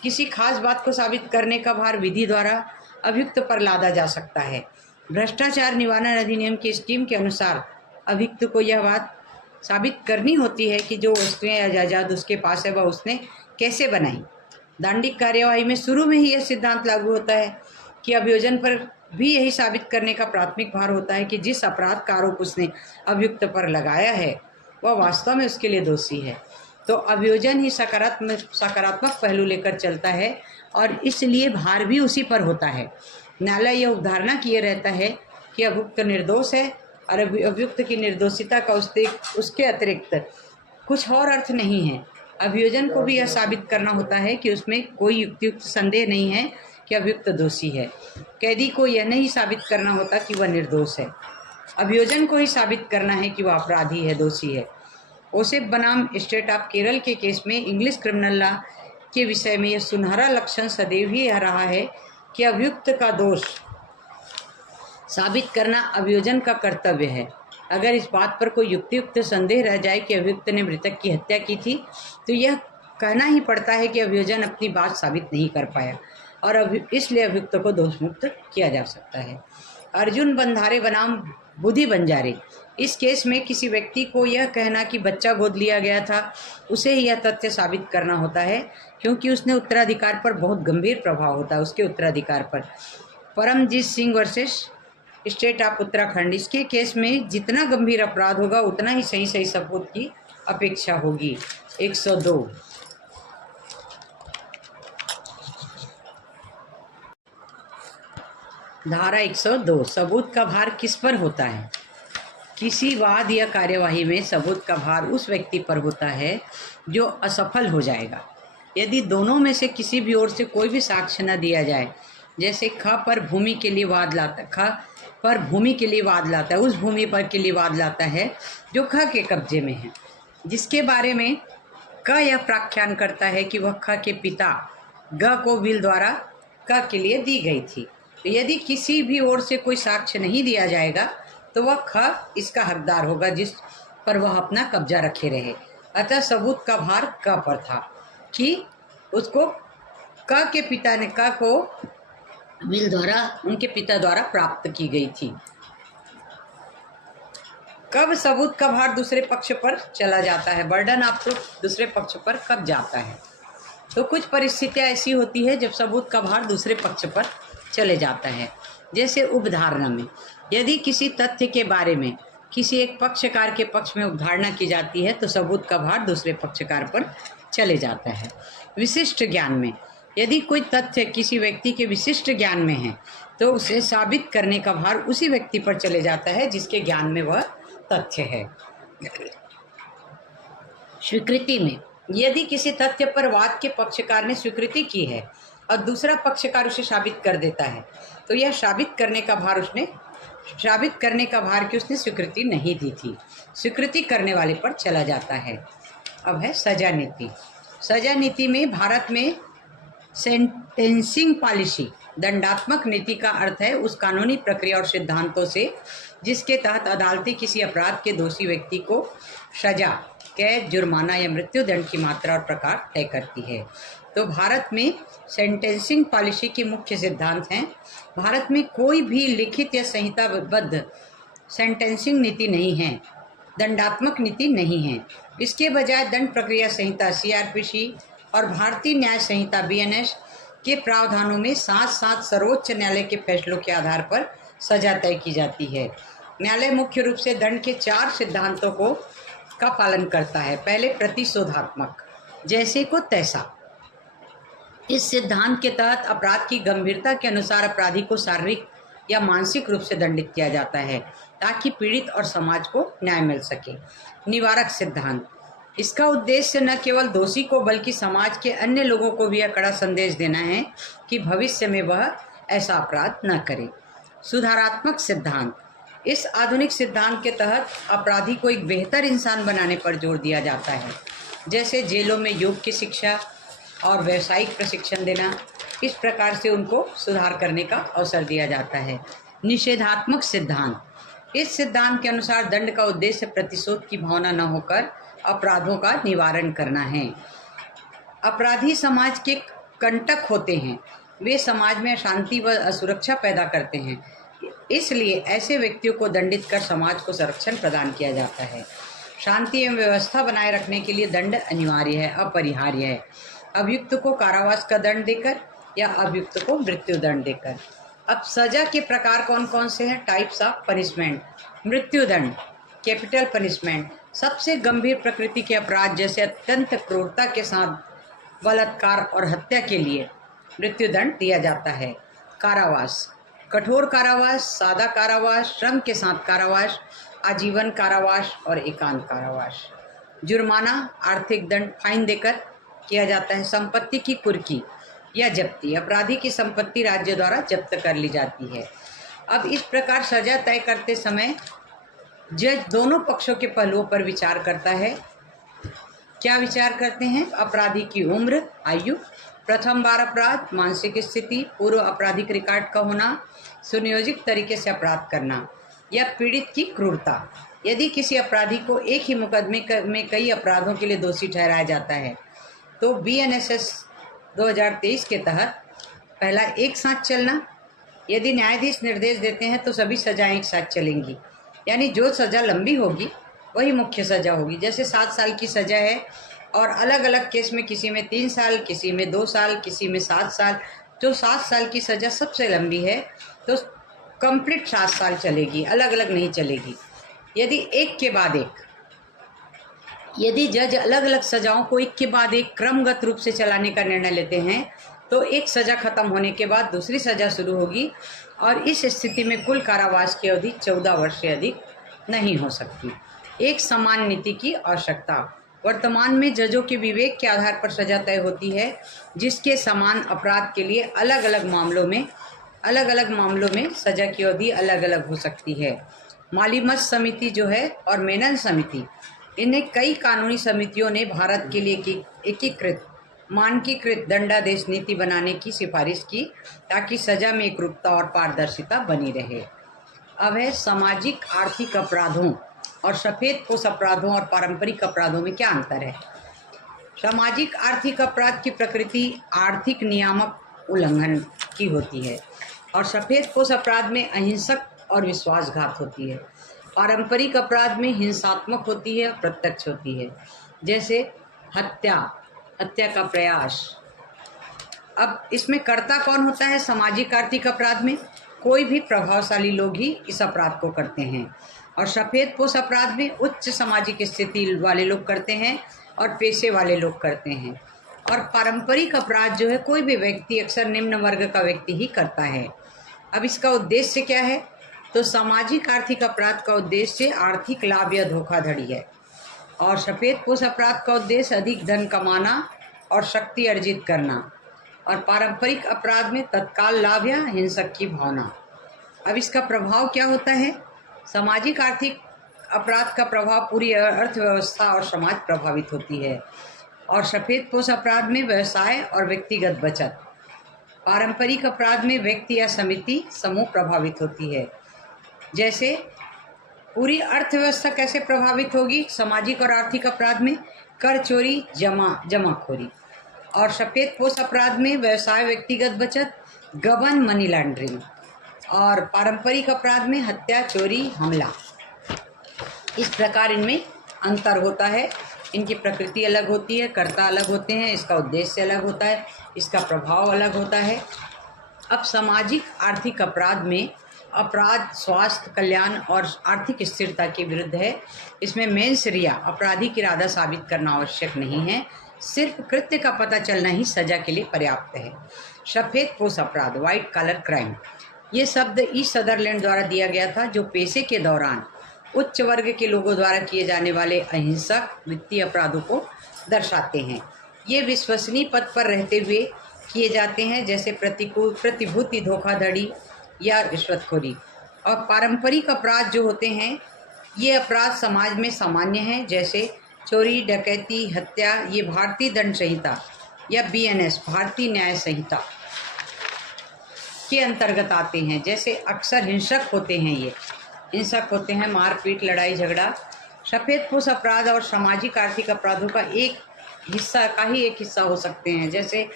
किसी खास बात को साबित करने का भार विधि द्वारा अभियुक्त पर लादा जा सकता है। भ्रष्टाचार निवारण अधिनियम की स्कीम के अनुसार अभियुक्त को यह बात साबित करनी होती है कि जो वस्तुएं या जायदाद उसके पास है वह उसने कैसे बनाई। दांडिक कार्यवाही में शुरू में ही यह सिद्धांत लागू होता है कि अभियोजन पर भी यही साबित करने का प्राथमिक भार होता है कि जिस अपराध का आरोप उसने अभियुक्त पर लगाया है वह वास्तव में उसके लिए दोषी है। तो अभियोजन ही सकारात्मक पहलू लेकर चलता है और इसलिए भार भी उसी पर होता है। न्यायालय यह अवधारणा किए रहता है कि अभियुक्त निर्दोष है और अभियुक्त की निर्दोषिता का उसके अतिरिक्त कुछ और अर्थ नहीं है। अभियोजन को भी यह साबित करना होता है कि उसमें कोई युक्तियुक्त संदेह नहीं है कि अभियुक्त दोषी है। कैदी को यह नहीं साबित करना होता कि वह निर्दोष है, अभियोजन को ही साबित करना है कि वह अपराधी है, दोषी है। ओसेफ बनाम स्टेट ऑफ केरल के केस में इंग्लिश क्रिमिनल लॉ के विषय में यह सुनहरा लक्षण सदैव ही यह रहा है कि अभियुक्त का दोष साबित करना अभियोजन का कर्तव्य है। अगर इस बात पर कोई युक्तियुक्त संदेह रह जाए कि अभियुक्त ने मृतक की हत्या की थी तो यह कहना ही पड़ता है कि अभियोजन अपनी बात साबित नहीं कर पाया और इसलिए अभियुक्त को दोषमुक्त किया जा सकता है। अर्जुन बंधारे बनाम बुद्धि बंजारे, इस केस में किसी व्यक्ति को यह कहना कि बच्चा गोद लिया गया था उसे ही यह तथ्य साबित करना होता है क्योंकि उसने उत्तराधिकार पर बहुत गंभीर प्रभाव होता है उसके उत्तराधिकार पर। Paramjit Singh versus state of Uttarakhand, इसके केस में जितना गंभीर अपराध होगा उतना ही सही सबूत की अपेक्षा होगी। 102 धारा 102 सबूत का भार किस पर होता है। किसी वाद या कार्यवाही में सबूत का भार उस व्यक्ति पर होता है जो असफल हो जाएगा यदि दोनों में से किसी भी ओर से कोई भी साक्ष्य न दिया जाए। जैसे ख पर भूमि के लिए वाद लाता है, उस भूमि पर के लिए वाद लाता है जो ख के कब्जे में है, जिसके बारे में क यह प्राख्यान करता है कि वह ख के पिता ग को विल द्वारा क के लिए दी गई थी। तो यदि किसी भी ओर से कोई साक्ष्य नहीं दिया जाएगा तो वह ख इसका हकदार होगा जिस पर वह अपना कब्जा रखे रहे। अतः सबूत का भार क पर था कि उसको क के पिता ने क को विल द्वारा उनके पिता द्वारा प्राप्त की गई थी। कब सबूत का भार दूसरे पक्ष पर चला जाता है, बर्डन ऑफ प्रूफ दूसरे पक्ष पर कब जाता है। तो कुछ परिस्थितियां ऐसी होती है जब सबूत का भार दूसरे पक्ष पर चले जाता है। जैसे उपधारणा में यदि किसी तथ्य के बारे में किसी एक पक्षकार के पक्ष में उपधारणा की जाती है तो सबूत का भार दूसरे पक्षकार पर चले जाता है। विशिष्ट ज्ञान में यदि कोई तथ्य किसी व्यक्ति के विशिष्ट ज्ञान में है तो उसे साबित करने का भार उसी व्यक्ति पर चले जाता है जिसके ज्ञान में वह तथ्य है। स्वीकृति में यदि किसी तथ्य पर वाद के पक्षकार ने स्वीकृति की है और दूसरा पक्षकार उसे साबित कर देता है तो यह साबित करने का भार की उसने स्वीकृति नहीं दी थी, स्वीकृति करने वाले पर चला जाता है। अब है सजा नीति। सजा नीति में भारत में सेंटेंसिंग पॉलिसी दंडात्मक नीति का अर्थ है उस कानूनी प्रक्रिया और सिद्धांतों से जिसके तहत अदालतें किसी अपराध के दोषी व्यक्ति को सजा, कैद, जुर्माना या मृत्यु दंड की मात्रा और प्रकार तय करती है। तो भारत में सेंटेंसिंग पॉलिसी के मुख्य सिद्धांत हैं। भारत में कोई भी लिखित या संहिताबद्ध सेंटेंसिंग नीति नहीं है। दंडात्मक नीति नहीं है। इसके बजाय दंड प्रक्रिया संहिता CRPC और भारतीय न्याय संहिता BNS के प्रावधानों में साथ साथ सर्वोच्च न्यायालय के फैसलों के आधार पर सजा तय की जाती है। न्यायालय मुख्य रूप से दंड के 4 सिद्धांतों का पालन करता है। पहले, प्रतिशोधात्मक, जैसे को तैसा। इस सिद्धांत के तहत अपराध की गंभीरता के अनुसार अपराधी को शारीरिक या मानसिक रूप से दंडित किया जाता है ताकि पीड़ित और समाज को न्याय मिल सके। निवारक सिद्धांत, इसका उद्देश्य न केवल दोषी को बल्कि समाज के अन्य लोगों को भी यह कड़ा संदेश देना है कि भविष्य में वह ऐसा अपराध न करे। सुधारात्मक सिद्धांत, इस आधुनिक सिद्धांत के तहत अपराधी को एक बेहतर इंसान बनाने पर जोर दिया जाता है, जैसे जेलों में योग की शिक्षा और व्यावसायिक प्रशिक्षण देना। इस प्रकार से उनको सुधार करने का अवसर दिया जाता है। निषेधात्मक सिद्धांत, इस सिद्धांत के अनुसार दंड का उद्देश्य प्रतिशोध की भावना न होकर अपराधों का निवारण करना है। अपराधी समाज के कंटक होते हैं, वे समाज में अशांति व असुरक्षा पैदा करते हैं, इसलिए ऐसे व्यक्तियों को दंडित कर समाज को संरक्षण प्रदान किया जाता है। शांति एवं व्यवस्था बनाए रखने के लिए दंड अनिवार्य है, अपरिहार्य है। अभियुक्त को कारावास का दंड देकर या अभियुक्त को मृत्यु दंड देकर। अब सजा के प्रकार कौन कौन से हैं? Types of punishment. मृत्युदंड, कैपिटल पनिशमेंट, सबसे गंभीर प्रकृति के अपराध जैसे अत्यंत क्रूरता के साथ बलात्कार और हत्या के लिए मृत्युदंड दिया जाता है। कारावास, कठोर कारावास, सादा कारावास, श्रम के साथ कारावास, आजीवन कारावास और एकांत कारावास। जुर्माना, आर्थिक दंड, फाइन देकर किया जाता है। संपत्ति की कुर्की या जब्ती, अपराधी की संपत्ति राज्य द्वारा जब्त कर ली जाती है। अब इस प्रकार सजा तय करते समय जज दोनों पक्षों के पहलुओं पर विचार करता है। क्या विचार करते हैं? अपराधी की उम्र, आयु, प्रथम बार अपराध, मानसिक स्थिति, पूर्व आपराधिक रिकॉर्ड का होना, सुनियोजित तरीके से अपराध करना या पीड़ित की क्रूरता। यदि किसी अपराधी को एक ही मुकदमे में कई अपराधों के लिए दोषी ठहराया जाता है तो BNSS 2023 के तहत पहला, एक साथ चलना। यदि न्यायाधीश निर्देश देते हैं तो सभी सजाएं एक साथ चलेंगी, यानी जो सज़ा लंबी होगी वही मुख्य सज़ा होगी। जैसे 7 साल की सज़ा है और अलग अलग केस में किसी में 3 साल, किसी में 2 साल, किसी में 7 साल, जो 7 साल की सज़ा सबसे लंबी है तो कंप्लीट 7 साल चलेगी, अलग अलग नहीं चलेगी। यदि एक के बाद एक, यदि जज अलग अलग सजाओं को एक के बाद एक क्रमगत रूप से चलाने का निर्णय लेते हैं तो एक सज़ा खत्म होने के बाद दूसरी सज़ा शुरू होगी और इस स्थिति में कुल कारावास की अवधि 14 वर्ष से अधिक नहीं हो सकती। एक समान नीति की आवश्यकता। वर्तमान में जजों के विवेक के आधार पर सजा तय होती है, जिसके समान अपराध के लिए अलग अलग मामलों में सजा की अवधि अलग अलग हो सकती है। मालिमत समिति जो है और मेनन समिति, इन्हें कई कानूनी समितियों ने भारत के लिए एकीकृत मानकीकृत दंडादेश नीति बनाने की सिफारिश की ताकि सजा में एकरूपता और पारदर्शिता बनी रहे। अब है सामाजिक आर्थिक अपराधों और सफेदपोश अपराधों और पारंपरिक अपराधों में क्या अंतर है। सामाजिक आर्थिक अपराध की प्रकृति आर्थिक नियामक उल्लंघन की होती है और सफेदपोश अपराध में अहिंसक और विश्वासघात होती है। पारंपरिक अपराध में हिंसात्मक होती है, प्रत्यक्ष होती है, जैसे हत्या का प्रयास। अब इसमें कर्ता कौन होता है? सामाजिक आर्थिक अपराध में कोई भी प्रभावशाली लोग ही इस अपराध को करते हैं और सफेदपोश अपराध में उच्च सामाजिक स्थिति वाले लोग करते हैं और पेशे वाले लोग करते हैं। और पारंपरिक अपराध जो है कोई भी व्यक्ति, अक्सर निम्न वर्ग का व्यक्ति ही करता है। अब इसका उद्देश्य क्या है? तो सामाजिक आर्थिक अपराध का उद्देश्य आर्थिक लाभ या धोखाधड़ी है और सफेदपोश अपराध का उद्देश्य अधिक धन कमाना और शक्ति अर्जित करना और पारंपरिक अपराध में तत्काल लाभ या हिंसक की भावना। अब इसका प्रभाव क्या होता है? सामाजिक आर्थिक अपराध का प्रभाव पूरी अर्थव्यवस्था और समाज प्रभावित होती है और सफेदपोश अपराध में व्यवसाय और व्यक्तिगत बचत। पारंपरिक अपराध में व्यक्ति या समिति समूह प्रभावित होती है। जैसे पूरी अर्थव्यवस्था कैसे प्रभावित होगी? सामाजिक और आर्थिक अपराध में कर चोरी, जमाखोरी और सफेदपोश अपराध में व्यवसाय, व्यक्तिगत बचत, गबन, मनी लॉन्ड्रिंग और पारंपरिक अपराध में हत्या, चोरी, हमला। इस प्रकार इनमें अंतर होता है, इनकी प्रकृति अलग होती है, कर्ता अलग होते हैं, इसका उद्देश्य अलग होता है, इसका प्रभाव अलग होता है। अब सामाजिक आर्थिक अपराध में अपराध स्वास्थ्य कल्याण और आर्थिक स्थिरता के विरुद्ध है। इसमें मेंस रिया अपराधी की इरादा साबित करना आवश्यक नहीं है, सिर्फ कृत्य का पता चलना ही सजा के लिए पर्याप्त है। सफ़ेद पोश अपराध व्हाइट कॉलर क्राइम, ये शब्द ई सदरलैंड द्वारा दिया गया था, जो पेशे के दौरान उच्च वर्ग के लोगों द्वारा किए जाने वाले अहिंसक वित्तीय अपराधों को दर्शाते हैं। ये विश्वसनीय पद पर रहते हुए किए जाते हैं, जैसे प्रतिभूति धोखाधड़ी या रिश्वतखोरी। और पारंपरिक अपराध जो होते हैं, ये अपराध समाज में सामान्य हैं, जैसे चोरी डकैती हत्या। ये भारतीय दंड संहिता या BNS भारतीय न्याय संहिता के अंतर्गत आते हैं। जैसे अक्सर हिंसक होते हैं, ये हिंसक होते हैं, मारपीट लड़ाई झगड़ा। सफ़ेद पोश अपराध और सामाजिक आर्थिक अपराधों का एक हिस्सा हो सकते हैं। जैसे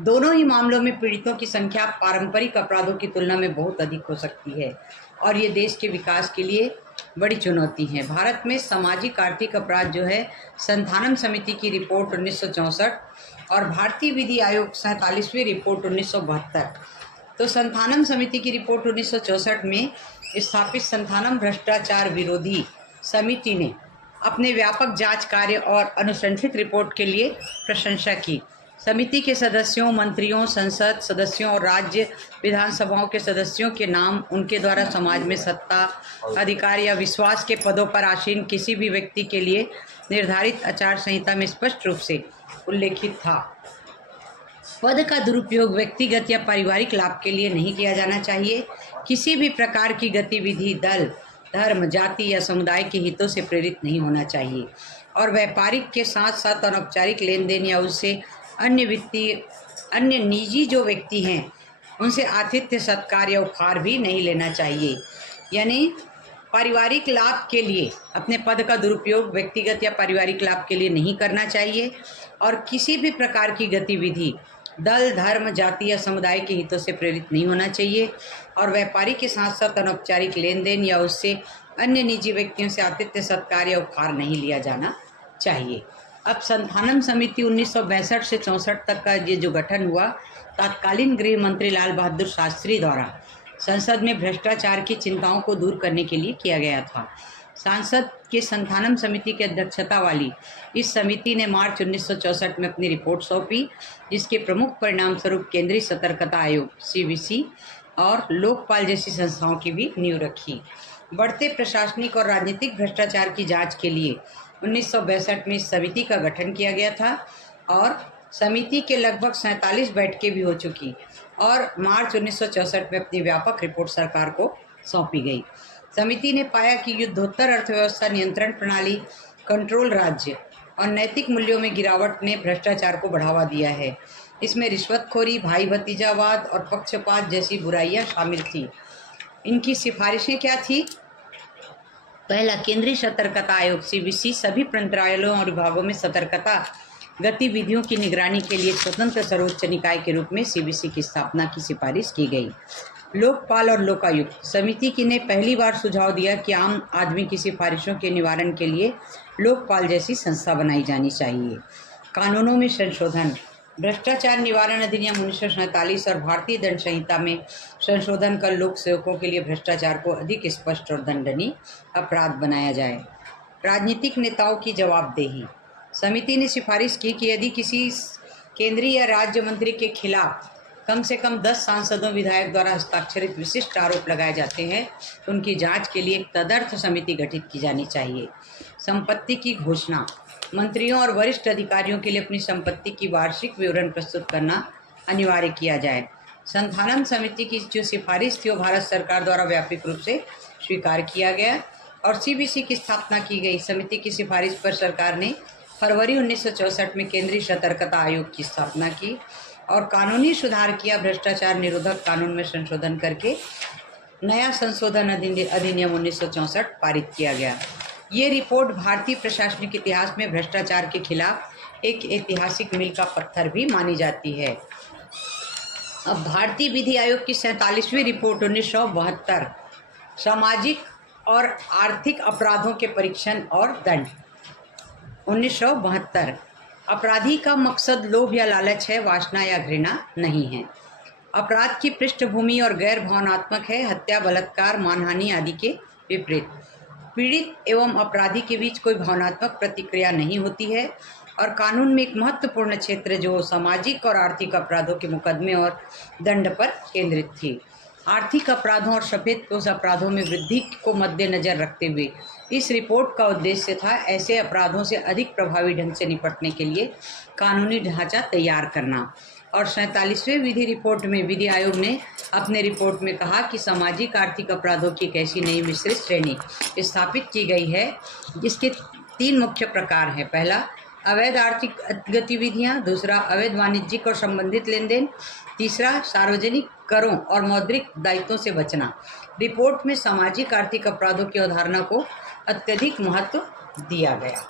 दोनों ही मामलों में पीड़ितों की संख्या पारंपरिक अपराधों की तुलना में बहुत अधिक हो सकती है और ये देश के विकास के लिए बड़ी चुनौती है। भारत में सामाजिक आर्थिक अपराध जो है, संथानम समिति की रिपोर्ट 1964 और भारतीय विधि आयोग 47वीं रिपोर्ट 1972। तो संथानम समिति की रिपोर्ट 1964 में स्थापित संथानम भ्रष्टाचार विरोधी समिति ने अपने व्यापक जांच कार्य और अनुशंसित रिपोर्ट के लिए प्रशंसा की। समिति के सदस्यों, मंत्रियों, संसद सदस्यों और राज्य विधानसभाओं के सदस्यों के नाम उनके द्वारा समाज में सत्ता, अधिकार या विश्वास के पदों पर आसीन किसी भी व्यक्ति के लिए निर्धारित आचार संहिता में स्पष्ट रूप से उल्लेखित था। पद का दुरुपयोग व्यक्तिगत या पारिवारिक लाभ के लिए नहीं किया जाना चाहिए। किसी भी प्रकार की गतिविधि दल, धर्म, जाति या समुदाय के हितों से प्रेरित नहीं होना चाहिए और व्यापारिक के साथ साथ अनौपचारिक लेन देन या उससे अन्य निजी जो व्यक्ति हैं उनसे आतिथ्य सत्कार या उपहार भी नहीं लेना चाहिए। यानी पारिवारिक लाभ के लिए अपने पद का दुरुपयोग व्यक्तिगत या पारिवारिक लाभ के लिए नहीं करना चाहिए और किसी भी प्रकार की गतिविधि दल, धर्म, जाति या समुदाय के हितों से प्रेरित नहीं होना चाहिए और व्यापारी के साथ साथ अनौपचारिक लेन देन या उससे अन्य निजी व्यक्तियों से आतिथ्य सत्कार या उपहार नहीं लिया जाना चाहिए। अब संथानम समिति 1962 से 64 तक का ये जो गठन हुआ, तत्कालीन गृह मंत्री लाल बहादुर शास्त्री द्वारा संसद में भ्रष्टाचार की चिंताओं को दूर करने के लिए किया गया था। सांसद के संथानम समिति की अध्यक्षता वाली इस समिति ने मार्च 1964 में अपनी रिपोर्ट सौंपी, जिसके प्रमुख परिणाम स्वरूप केंद्रीय सतर्कता आयोग CBC और लोकपाल जैसी संस्थाओं की भी नींव रखी। बढ़ते प्रशासनिक और राजनीतिक भ्रष्टाचार की जांच के लिए 1962 में इस समिति का गठन किया गया था और समिति के लगभग 47 बैठकें भी हो चुकी और मार्च 1964 में अपनी व्यापक रिपोर्ट सरकार को सौंपी गई। समिति ने पाया कि युद्धोत्तर अर्थव्यवस्था, नियंत्रण प्रणाली, कंट्रोल राज्य और नैतिक मूल्यों में गिरावट ने भ्रष्टाचार को बढ़ावा दिया है। इसमें रिश्वतखोरी, भाई भतीजावाद और पक्षपात जैसी बुराइयां शामिल थी। इनकी सिफारिशें क्या थी? पहला, केंद्रीय सतर्कता आयोग CBC सभी मंत्रालयों और विभागों में सतर्कता गतिविधियों की निगरानी के लिए स्वतंत्र सर्वोच्च निकाय के रूप में CBC की स्थापना की सिफारिश की गई। लोकपाल और लोकायुक्त समिति की ने पहली बार सुझाव दिया कि आम आदमी की सिफारिशों के निवारण के लिए लोकपाल जैसी संस्था बनाई जानी चाहिए। कानूनों में संशोधन, भ्रष्टाचार निवारण अधिनियम 1947 और भारतीय दंड संहिता में संशोधन कर लोक सेवकों के लिए भ्रष्टाचार को अधिक स्पष्ट और दंडनीय अपराध बनाया जाए। राजनीतिक नेताओं की जवाबदेही, समिति ने सिफारिश की कि यदि किसी केंद्रीय या राज्य मंत्री के खिलाफ कम से कम 10 सांसदों विधायक द्वारा हस्ताक्षरित विशिष्ट आरोप लगाए जाते हैं तो उनकी जांच के लिए एक तदर्थ समिति गठित की जानी चाहिए। संपत्ति की घोषणा, मंत्रियों और वरिष्ठ अधिकारियों के लिए अपनी संपत्ति की वार्षिक विवरण प्रस्तुत करना अनिवार्य किया जाए। संथानम समिति की जो सिफारिश थी वो भारत सरकार द्वारा व्यापक रूप से स्वीकार किया गया और CBC की स्थापना की गई। समिति की सिफारिश पर सरकार ने फरवरी 1964 में केंद्रीय सतर्कता आयोग की स्थापना की और कानूनी सुधार किया। भ्रष्टाचार निरोधक कानून में संशोधन करके नया संशोधन अधिनियम 1964 पारित किया गया। ये रिपोर्ट भारतीय प्रशासनिक इतिहास में भ्रष्टाचार के खिलाफ एक ऐतिहासिक मील का पत्थर भी मानी जाती है। अब भारतीय विधि आयोग की 47वीं रिपोर्ट 1972 सामाजिक और आर्थिक अपराधों के परीक्षण और दंड। 1972 अपराधी का मकसद लोभ या लालच है, वासना या घृणा नहीं है। अपराध की पृष्ठभूमि और गैर भावनात्मक है, हत्या, बलात्कार, मानहानि आदि के विपरीत। पीड़ित एवं अपराधी के बीच कोई भावनात्मक प्रतिक्रिया नहीं होती है और कानून में एक महत्वपूर्ण क्षेत्र जो सामाजिक और आर्थिक अपराधों के मुकदमे और दंड पर केंद्रित थी। आर्थिक अपराधों और सफेदपोश अपराधों में वृद्धि को मद्देनजर रखते हुए इस रिपोर्ट का उद्देश्य था ऐसे अपराधों से अधिक प्रभावी ढंग से निपटने के लिए कानूनी ढांचा तैयार करना। और 47वें विधि रिपोर्ट में विधि आयोग ने अपने रिपोर्ट में कहा कि सामाजिक आर्थिक अपराधों की एक ऐसी नई मिश्रित श्रेणी स्थापित की गई है जिसके 3 मुख्य प्रकार हैं। पहला, अवैध आर्थिक गतिविधियां। दूसरा, अवैध वाणिज्यिक और संबंधित लेन देन। तीसरा, सार्वजनिक करों और मौद्रिक दायित्वों से बचना। रिपोर्ट में सामाजिक आर्थिक अपराधों की अवधारणा को अत्यधिक महत्व दिया गया।